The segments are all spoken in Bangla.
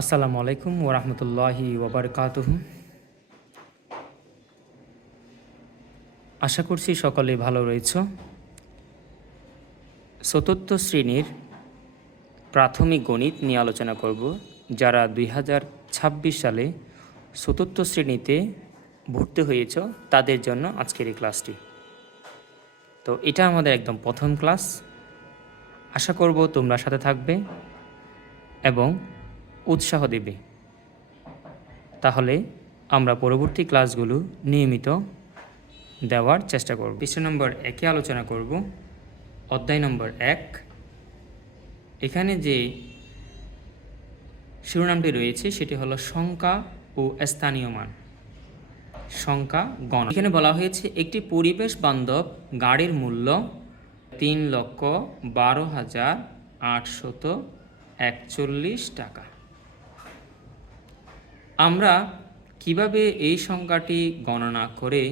আসসালামু আলাইকুম ওরহমতুল্লাহি ওবরকাতুহু। আশা করছি সকলে ভালো রয়েছ। চতুর্থ শ্রেণীর প্রাথমিক গণিত নিয়ে আলোচনা করব। যারা 2026 সালে চতুর্থ শ্রেণীতে ভর্তি হয়েছ তাদের জন্য আজকের এই ক্লাসটি। তো এটা আমাদের একদম প্রথম ক্লাস। আশা করব তোমরা সাথে থাকবে এবং উৎসাহ দেবে, তাহলে আমরা পরবর্তী ক্লাসগুলো নিয়মিত দেওয়ার চেষ্টা করব। পৃষ্ঠা নম্বর 1-এ আলোচনা করব অধ্যায় নম্বর 1। এখানে যে শিরোনামটি রয়েছে সেটি হলো সংখ্যা ও স্থানীয় মান। সংখ্যা গণনা। এখানে বলা হয়েছে একটি পরিবেশ বান্ধব গাড়ির মূল্য 3,12,841 টাকা। আমরা কিভাবে এই সংখ্যাটি গণনা করে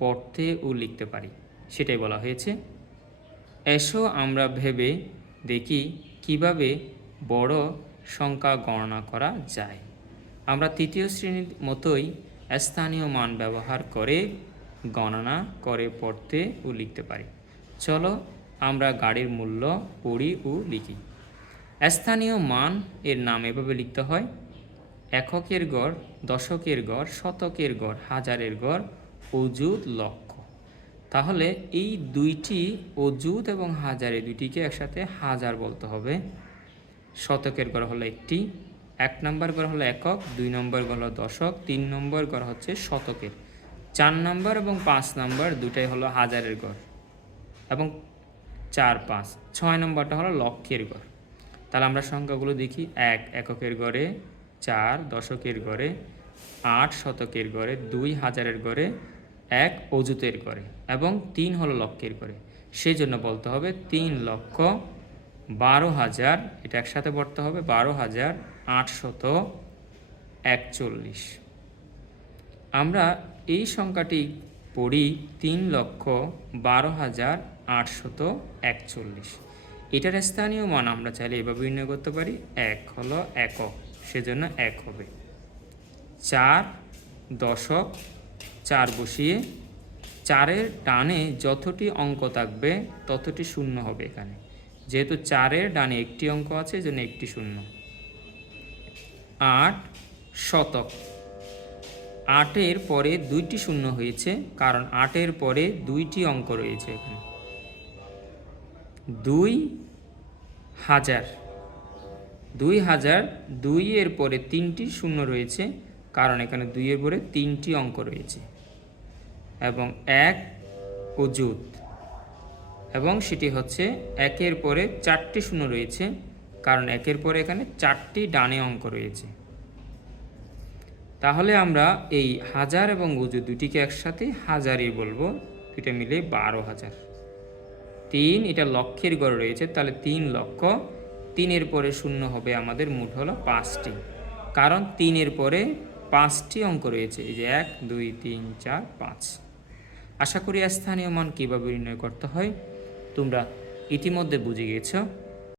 পড়তে ও লিখতে পারি সেটাই বলা হয়েছে। এসো আমরা ভেবে দেখি কিভাবে বড় সংখ্যা গণনা করা যায়। আমরা তৃতীয় শ্রেণীর মতোই স্থানীয় মান ব্যবহার করে গণনা করে পড়তে ও লিখতে পারি। চলো আমরা গাড়ির মূল্য পড়ি ও লিখি। স্থানীয় মান এর নাম এভাবে লিখতে হয়: এককের গড়, দশকের গড়, শতকের গড়, হাজারের গড়, অযুত, লক্ষ। তাহলে এই দুইটি অযুত এবং হাজারে দুইটিকে একসাথে হাজার বলতে হবে। শতকের গড় হলো একটি, 1 নম্বর গড় হলো একক, 2 নম্বর গড় হলো দশক, 3 নম্বর গড় হচ্ছে শতকের, 4 নম্বর এবং 5 নম্বর দুটাই হলো হাজারের গড় এবং 4, 5, 6 নম্বরটা হলো লক্ষের গড়। তাহলে আমরা সংখ্যাগুলো দেখি: 1 এককের গড়ে, 4 দশকের গড়ে, 8 শতকের গড়ে, 2 হাজারের গড়ে, 1 অযুতের গড়ে এবং 3 হলো লক্ষের গড়ে। সেই জন্য বলতে হবে 3,12,000, এটা একসাথে পড়তে হবে, 12,841। আমরা এই সংখ্যাটি পড়ি 3,12,841। এটার স্থানীয় মান আমরা চাইলে এভাবে নির্ণয় করতে পারি: 1 হলো একক, সেজন্য 1 হবে। 4 দশক, 4 বসিয়ে 4-এর ডানে যতটি অঙ্ক থাকবে ততটি শূন্য হবে এখানে, যেহেতু 4-এর ডানে একটি অঙ্ক আছে এজন্য একটি শূন্য। 8 শতক, 8-এর পরে 2টি শূন্য হয়েছে কারণ 8-এর পরে 2টি অঙ্ক রয়েছে এখানে। 2 হাজার, 2,000, 2-এর পরে 3টি শূন্য রয়েছে কারণ এখানে 2-এর পরে 3টি অঙ্ক রয়েছে। এবং 1 অযুত, এবং সেটি হচ্ছে 1-এর পরে 4টি শূন্য রয়েছে কারণ 1-এর পরে এখানে 4টি ডানে অঙ্ক রয়েছে। তাহলে আমরা এই হাজার এবং অযুত দুটিকে একসাথে হাজারই বলবো, দুইটা মিলে 12,000। 3 এটা লক্ষের গড় রয়েছে, তাহলে 3 লক্ষ। 3-এর পরে শূন্য হবে আমাদের, মোট হলো 5টি, কারণ 3-এর পরে 5টি অঙ্ক রয়েছে, এই যে 1 2 3 4 5। আশা করি স্থানীয় মান কীভাবে নির্ণয় করতে হয় তোমরা ইতিমধ্যে বুঝে গেছো।